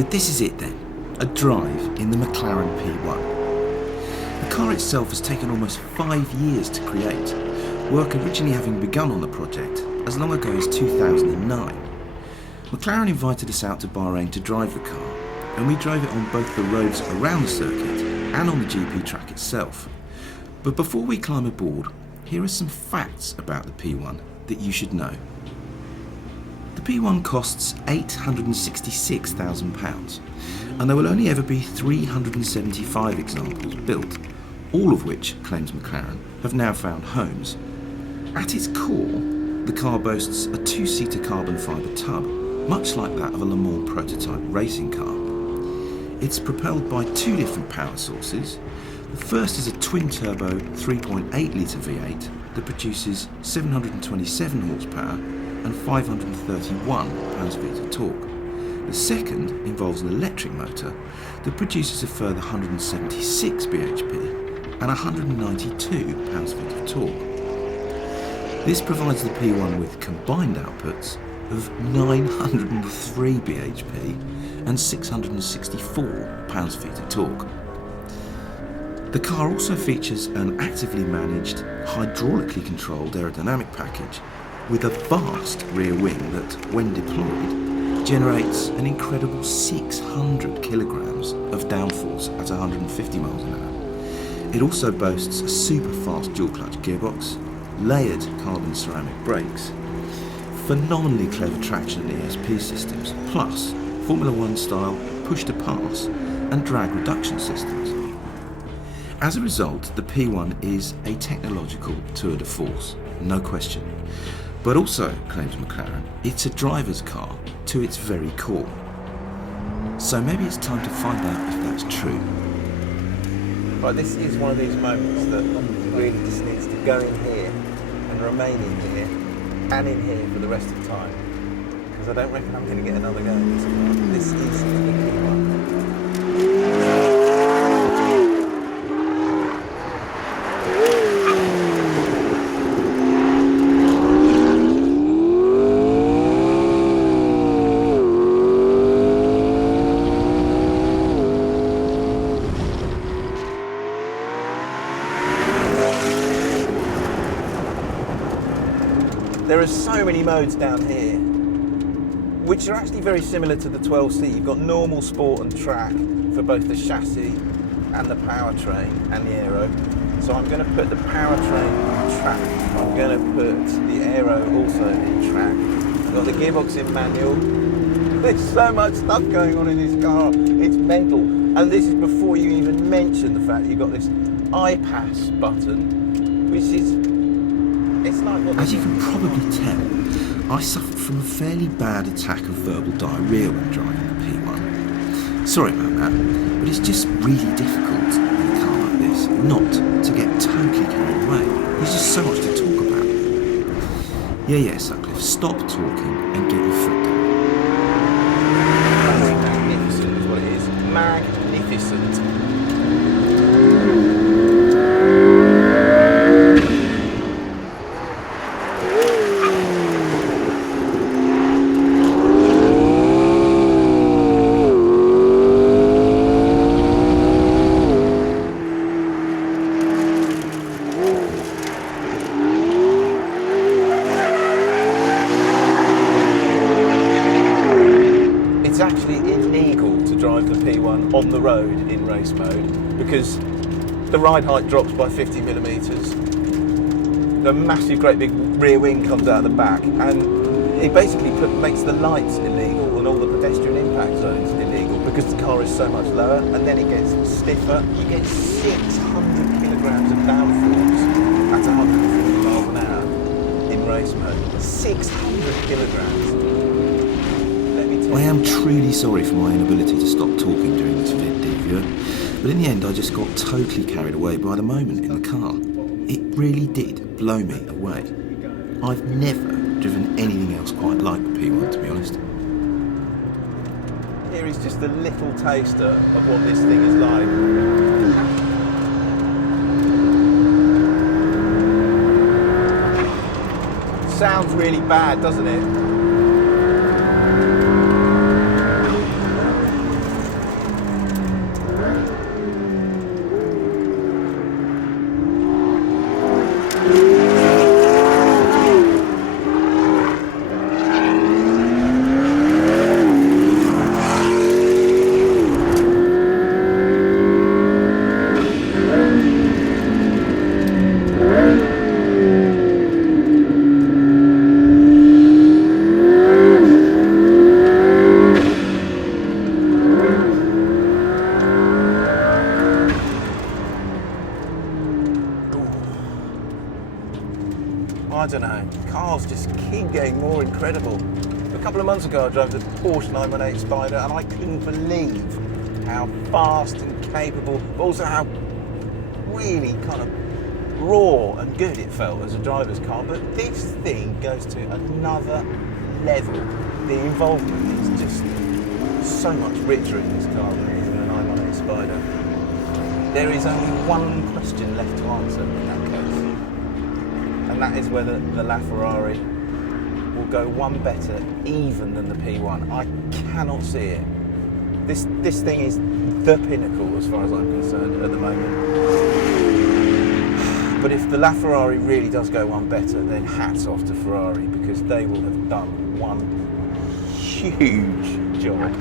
So this is it then, a drive in the McLaren P1. The car itself has taken almost 5 years to create, work originally having begun on the project as long ago as 2009. McLaren invited us out to Bahrain to drive the car, and we drove it on both the roads around the circuit and on the GP track itself. But before we climb aboard, here are some facts about the P1 that you should know. The P1 costs £866,000, and there will only ever be 375 examples built, all of which, claims McLaren, have now found homes. At its core, the car boasts a two-seater carbon fibre tub, much like that of a Le Mans prototype racing car. It's propelled by two different power sources. The first is a twin-turbo 3.8-litre V8 that produces 727 horsepower and 531 pounds-feet of torque. The second involves an electric motor that produces a further 176 bhp and 192 pounds-feet of torque. This provides the P1 with combined outputs of 903 bhp and 664 pounds-feet of torque. The car also features an actively managed, hydraulically controlled aerodynamic package with a vast rear wing that, when deployed, generates an incredible 600 kilograms of downforce at 150 miles an hour. It also boasts a super fast dual clutch gearbox, layered carbon ceramic brakes, phenomenally clever traction and ESP systems, plus Formula 1 style push to pass and drag reduction systems. As a result, the P1 is a technological tour de force, no question. But also, claims McLaren, it's a driver's car to its very core. So maybe it's time to find out if that's true. Right, this is one of these moments that really just needs to go in here and remain in here and in here for the rest of the time, because I don't reckon I'm going to get another go at this car. This is the P1. There are so many modes down here, which are actually very similar to the 12C. You've got normal, sport and track for both the chassis and the powertrain and the aero. So I'm going to put the powertrain in track. I'm going to put the aero also in track. I've got the gearbox in manual. There's so much stuff going on in this car. It's mental. And this is before you even mention the fact that you've got this iPass button, which is... It's like what... As you can probably tell, I suffered from a fairly bad attack of verbal diarrhea when driving the P1. Sorry about that, but it's just really difficult in a car like this not to get totally carried away. There's just so much to talk about. Yeah, Sutcliffe, stop talking and get your foot down. Magnificent is what it is. Magnificent. On the road in race mode, because the ride height drops by 50 millimeters, the massive great big rear wing comes out of the back, and it basically makes the lights illegal and all the pedestrian impact zones illegal because the car is so much lower, and then it gets stiffer. You get 600 kilograms of downforce at 150 miles an hour in race mode. 600 kilograms. I am truly sorry for my inability to stop talking during this vid, viewer, but in the end I just got totally carried away by the moment in the car. It really did blow me away. I've never driven anything else quite like the P1, to be honest. Here is just a little taster of what this thing is like. Sounds really bad, doesn't it? I don't know. Cars just keep getting more incredible. A couple of months ago, I drove the Porsche 918 Spyder, and I couldn't believe how fast and capable, but also how really kind of raw and good it felt as a driver's car. But this thing goes to another level. The involvement is just so much richer in this car than it is in the 918 Spyder. There is only one question left to answer in that case, and that is whether the LaFerrari will go one better even than the P1. I cannot see it. This thing is the pinnacle as far as I'm concerned at the moment. But if the LaFerrari really does go one better, then hats off to Ferrari, because they will have done one huge job.